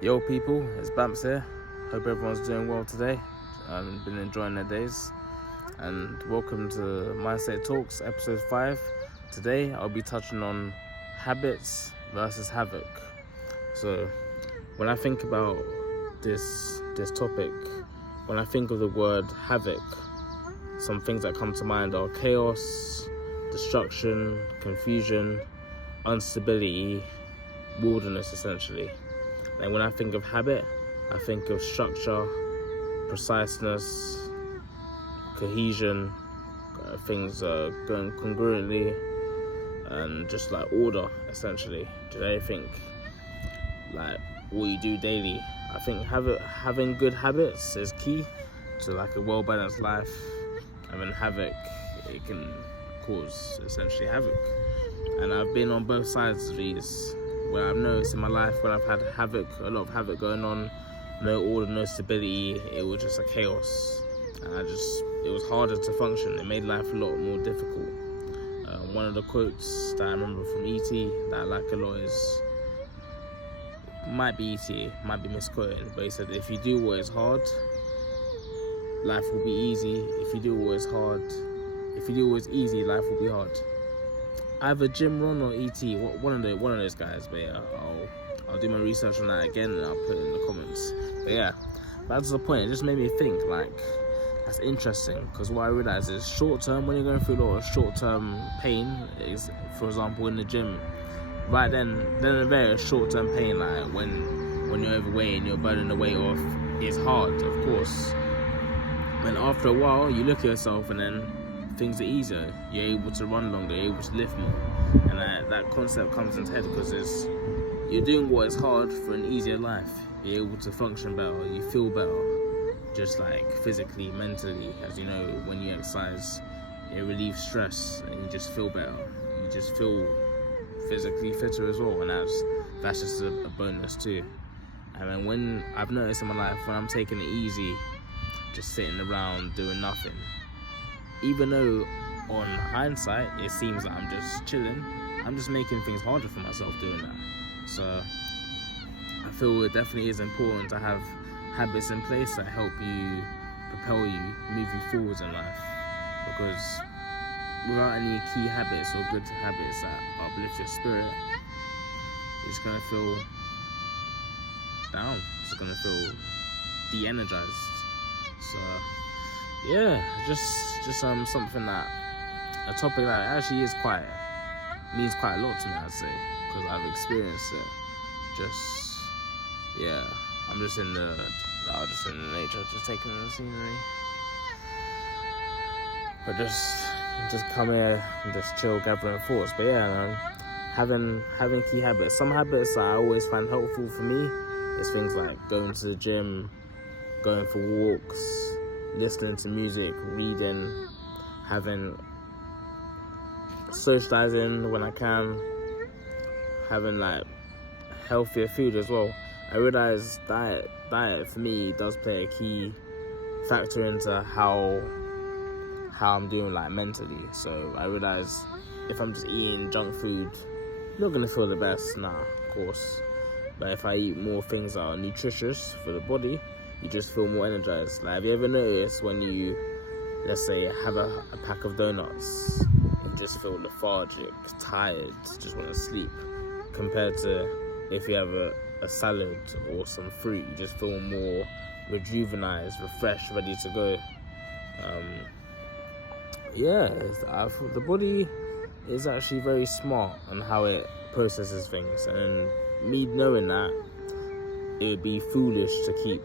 Yo people, it's Bamps here. Hope everyone's doing well today and been enjoying their days. And welcome to Mindstate Talks, episode 5. Today I'll be touching on habits versus havoc. So when I think about this topic, when I think of the word havoc, some things that come to mind are chaos, destruction, confusion, instability, wilderness essentially. And when I think of habit, I think of structure, preciseness, cohesion, things going congruently, and just like order, essentially. I think like what you do daily. I think having good habits is key to like a well-balanced life. And then havoc, it can cause essentially havoc. And I've been on both sides of these, where I've noticed in my life when I've had a lot of havoc going on, no order, no stability, it was just a chaos. And it was harder to function. It made life a lot more difficult. One of the quotes that I remember from E.T. that I like a lot is, might be E.T., might be misquoted, but he said, if you do what is hard, life will be easy. If you do what is easy, life will be hard. Either Jim Rohn or E.T., one of those guys, but yeah, I'll do my research on that again and I'll put it in the comments. But yeah, that's the point. It just made me think, like, that's interesting, because what I realized is short term, when you're going through a lot of short term pain, is, for example, in the gym, right then a very short term pain, like when you're overweight and you're burning the weight off, is hard, of course. And after a while, you look at yourself and then things are easier. You're able to run longer, you're able to lift more. And that concept comes into head because you're doing what is hard for an easier life. You're able to function better, you feel better, just like physically, mentally. As you know, when you exercise, it relieves stress and you just feel better. You just feel physically fitter as well, and that's just a bonus too. And then when I've noticed in my life, when I'm taking it easy, just sitting around doing nothing, even though on hindsight it seems like I'm just chilling, I'm just making things harder for myself doing that. So I feel it definitely is important to have habits in place that help you, propel you, move you forwards in life, because without any key habits or good habits that uplift your spirit, you're just going to feel down, you're just going to feel de-energized. So yeah, just something that, a topic that actually means quite a lot to me, I'd say, because I've experienced it. I'm just in the nature, just taking in the scenery. But just come here and just chill, gathering thoughts. But yeah, man, having key habits. Some habits that I always find helpful for me is things like going to the gym, going for walks, listening to music, reading, socializing when I can, having like healthier food as well. I realize diet for me does play a key factor into how I'm doing, like, mentally. So I realize if I'm just eating junk food, I'm not gonna feel the best, of course. But if I eat more things that are nutritious for the body, you just feel more energized. Like, have you ever noticed when you, let's say, have a pack of donuts, you just feel lethargic, tired, just want to sleep, compared to if you have a salad or some fruit, you just feel more rejuvenized, refreshed, ready to go. The body is actually very smart on how it processes things, and me knowing that, it would be foolish to keep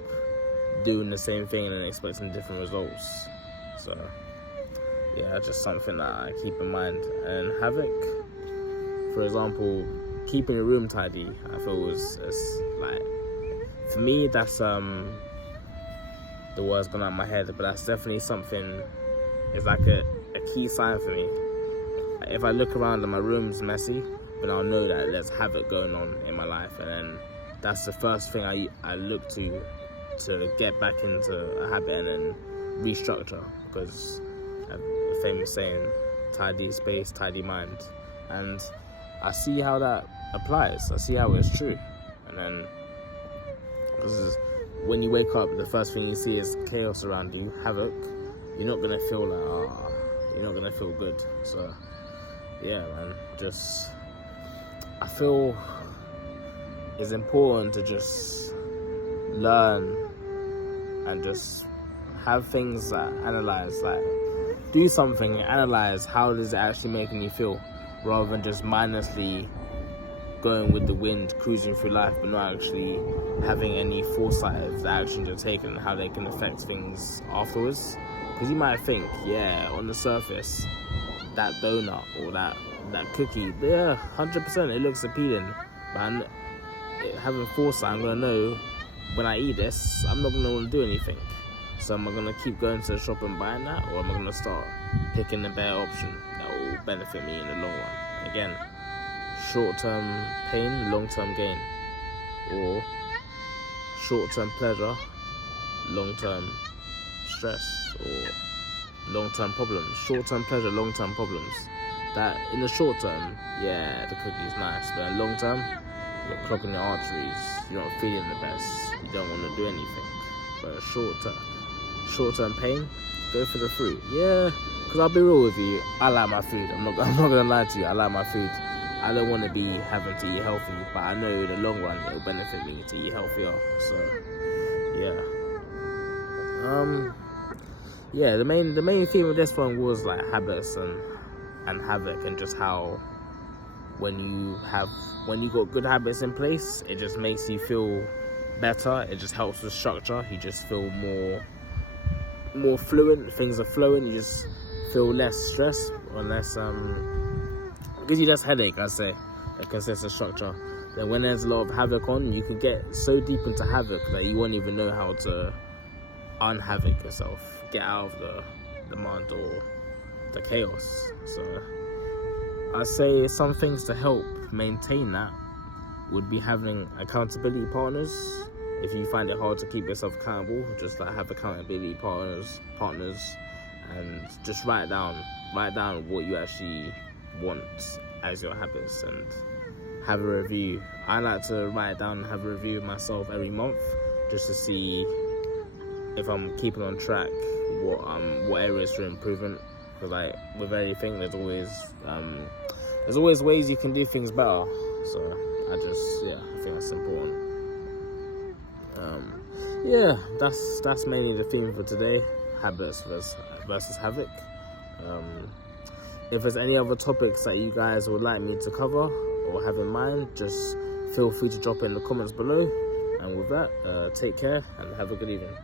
doing the same thing and then expecting different results. So yeah, just something that I keep in mind. And havoc, for example, keeping a room tidy, I feel is like, for me, that's the word's gone out of my head, but that's definitely something, it's like a key sign for me. If I look around and my room's messy, then I'll know that there's havoc going on in my life, and then that's the first thing I look to get back into a habit and then restructure, because the famous saying, tidy space, tidy mind. And I see how that applies. I see how it's true. And then Because when you wake up, the first thing you see is chaos around you, havoc. You're not gonna feel you're not gonna feel good. So yeah, man, I feel it's important to just learn and just have things that analyze, like do something, analyze how does it actually making you feel, rather than just mindlessly going with the wind, cruising through life, but not actually having any foresight of the actions you're taking and how they can affect things afterwards. Because you might think, yeah, on the surface, that donut or that cookie, yeah, 100%, it looks appealing, but having foresight, I'm gonna know when I eat this, I'm not gonna want to do anything. So am I gonna keep going to the shop and buying that, or am I gonna start picking the better option that will benefit me in the long run? Again, short-term pain, long-term gain, or short-term pleasure, long-term stress, or long-term problems. Short-term pleasure, long-term problems. That in the short term, yeah, the cookie's nice, but in the long term, you're clogging your arteries, you're not feeling the best, you don't want to do anything. But short-term pain, go for the fruit. Yeah, because I'll be real with you, I like my food. I'm not gonna lie to you, I like my food. I don't want to be having to eat healthy, but I know in the long run it'll benefit me to eat healthier. So yeah, the main theme of this one was like habits and havoc, and just how when you got good habits in place, it just makes you feel better. It just helps with structure. You just feel more fluent. Things are flowing. You just feel less stress or less gives you less headache, I say, a consistent structure. Then when there's a lot of havoc on, you can get so deep into havoc that you won't even know how to unhavoc yourself, get out of the mud or the chaos. So I say some things to help maintain that would be having accountability partners. If you find it hard to keep yourself accountable, just like have accountability partners, and just write down what you actually want as your habits, and have a review. I like to write down and have a review of myself every month, just to see if I'm keeping on track, what areas for improvement. Because like with everything, there's always ways you can do things better. So I think that's important. That's mainly the theme for today: habits versus havoc. If there's any other topics that you guys would like me to cover or have in mind, just feel free to drop it in the comments below. And with that, take care and have a good evening.